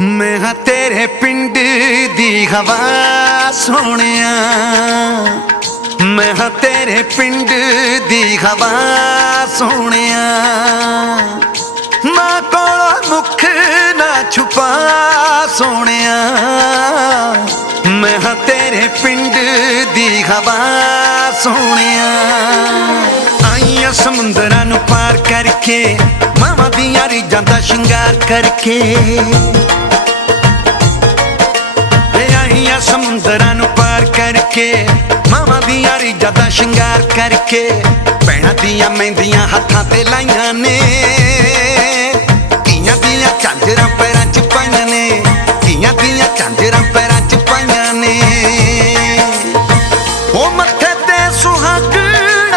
ਮੈਂ ਹਾਂ ਤੇਰੇ ਪਿੰਡ ਦੀ ਹਵਾ ਸੋਹਣਿਆ। ਮੈਂ ਹਾਂ ਤੇਰੇ ਪਿੰਡ ਦੀ ਹਵਾ ਸੋਹਣਿਆ। ਮਾਂ ਕੋਲੋਂ ਮੁਖ ਨਾ ਛੁਪਾ ਸੋਹਣਿਆ। ਮੈਂ ਹਾਂ ਤੇਰੇ ਪਿੰਡ ਦੀ ਹਵਾ ਸੋਹਣਿਆ। ਆਈਆਂ ਸਮੁੰਦਰਾਂ ਨੂੰ ਪਾਰ ਕਰਕੇ, ਮਾਵਾਂ ਦੀਆਂ ਰੀਜਾਂ ਦਾ ਸ਼ਿੰਗਾਰ ਕਰਕੇ। ਆਈਆਂ ਨੂੰ ਪਾਰ ਕਰਕੇ, ਮਾਵਾਂ ਦੀਆਂ ਰੀਝਾਂ ਦਾ ਸ਼ਿੰਗਾਰ ਕਰਕੇ, ਭੈਣਾਂ ਦੀਆਂ ਮਹਿੰਦੀਆਂ ਹੱਥਾਂ ਤੇ ਲਾਈਆਂ ਨੇ।